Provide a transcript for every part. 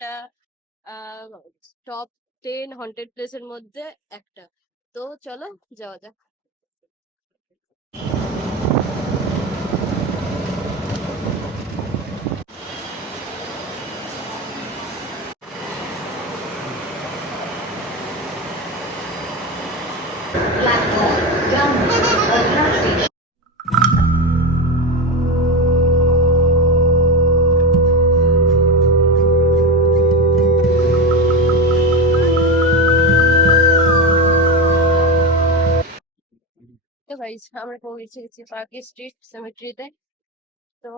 এটা top 10 haunted প্লেসের মধ্যে একটা। তো চলো যাওয়া যাক। তো গাইস আমরা পৌঁছে গেছি পার্ক স্ট্রিট সিমেট্রিতে। তো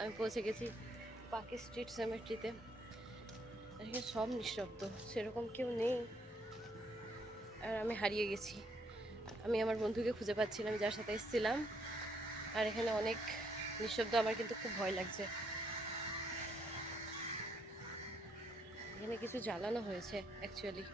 আমি পৌঁছে গেছি পার্ক স্ট্রিট সিমেট্রিতে। এখানে সব নিঃশব্দ, সেরকম কেউ নেই, আর আমি হারিয়ে গেছি। আমি আমার বন্ধুকে খুঁজে পাচ্ছিলাম যার সাথে এসেছিলাম, আর এখানে অনেক নিঃশব্দ। আমার কিন্তু খুব ভয় লাগছে। এখানে কিছু জ্বালানো হয়েছে অ্যাকচুয়ালি।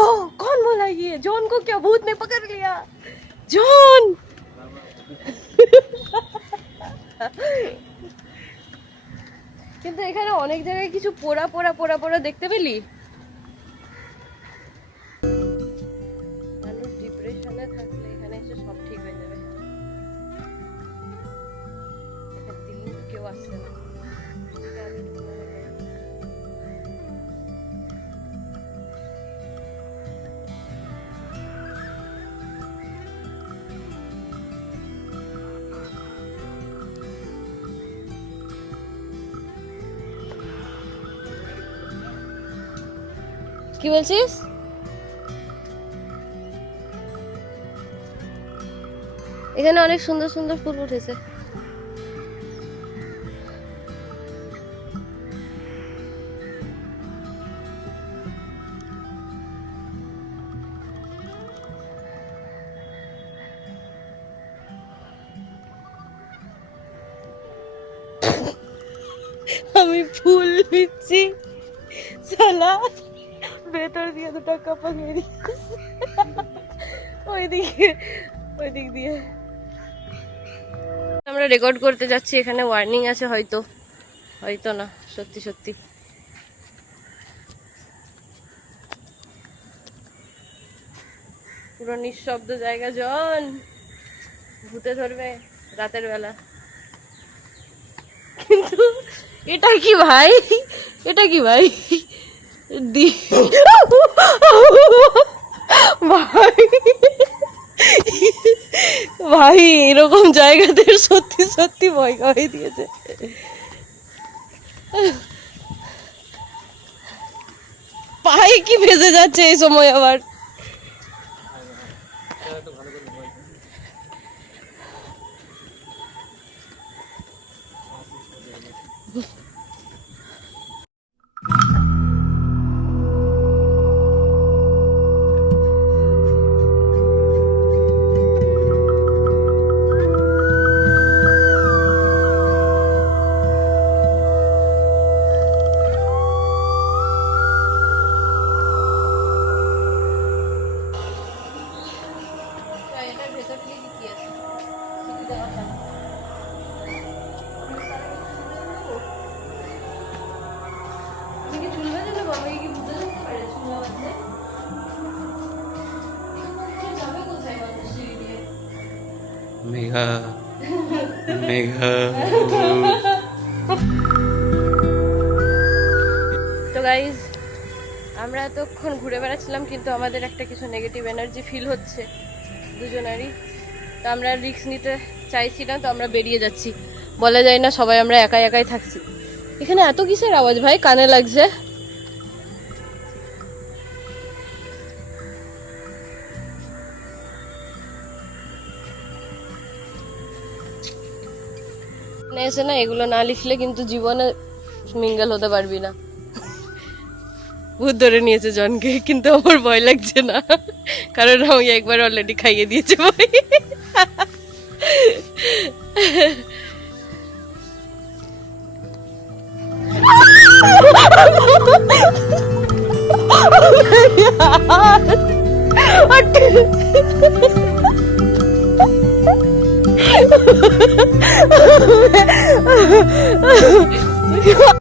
ओ कौन बोला ये? जॉन को क्या भूत ने पकड़ लिया? जॉन কিন্তু এখানে অনেক জায়গায় কিছু পোড়া পোড়া পোড়া পোড়া দেখতে পেলি। মানুষ ডিপ্রেশনে থাকলে এখানে এসে সব ঠিক হয়ে যাবে। এখানে দিল্লি কেউ আসছে না। কি বলছিস? এখানে অনেক সুন্দর সুন্দর ফুল উঠেছে। আমি ফুল নিচ্ছি, সালা ভেতর দিয়ে দুটো কাপা গেরি ওই দিক দিয়ে। আমরা রেকর্ড করতে যাচ্ছি, এখানে ওয়ার্নিং আছে, হয়তো হয়তো না, সত্যি সত্যি। পুরো নিঃশব্দ জায়গা। জন ভূতে ধরবে রাতের বেলা। কিন্তু এটা কি ভাই, এটা কি ভাই? ভাই ভাই এরকম জায়গাতে সত্যি সত্যি ভয় খাওয়াই দিয়েছে। পায়ে কি ভেসে যাচ্ছে এই সময় আবার। মেঘা মেঘা। তো গাইজ আমরা এতক্ষণ ঘুরে বেড়াচ্ছিলাম, কিন্তু আমাদের একটা কিছু নেগেটিভ এনার্জি ফিল হচ্ছে দুজনারই। তো আমরা রিস্ক নিতে চাইছি না, তো আমরা বেরিয়ে যাচ্ছি। বলা যায় না সবাই আমরা একাই একাই থাকছি। এখানে এত কিসের আওয়াজ ভাই, কানে লাগছে। এসে না এগুলো না লিখলে কিন্তু জীবনে মিঙ্গল হতে পারবি না। ভূত ধরে নিয়েছে জনকে, কিন্তু আমার ভয় লাগছে না, কারণ আমি একবার অলরেডি খাইয়ে দিয়েছে ভাই।